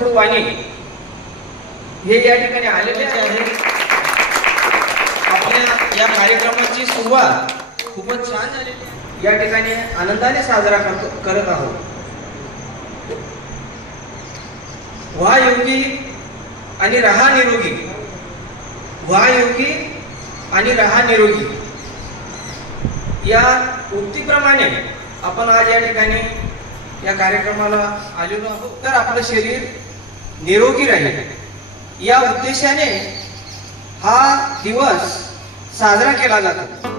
सुखडवाणी हे या ठिकाणी आलेले आहेत. आपल्या या कार्यक्रमाची सुरुवात खूपच छान झाली. या ठिकाणी आनंदाने साजरा करत आहोत. व्हा योगी आणि रहा निरोगी. व्हा योगी आणि रहा निरोगी या उक्तीप्रमाणे आपण आज या ठिकाणी या कार्यक्रमाला आलेलो आहोत. तर आपलं शरीर निरोगी राहील या उद्देशाने हा दिवस साजरा केला जातो.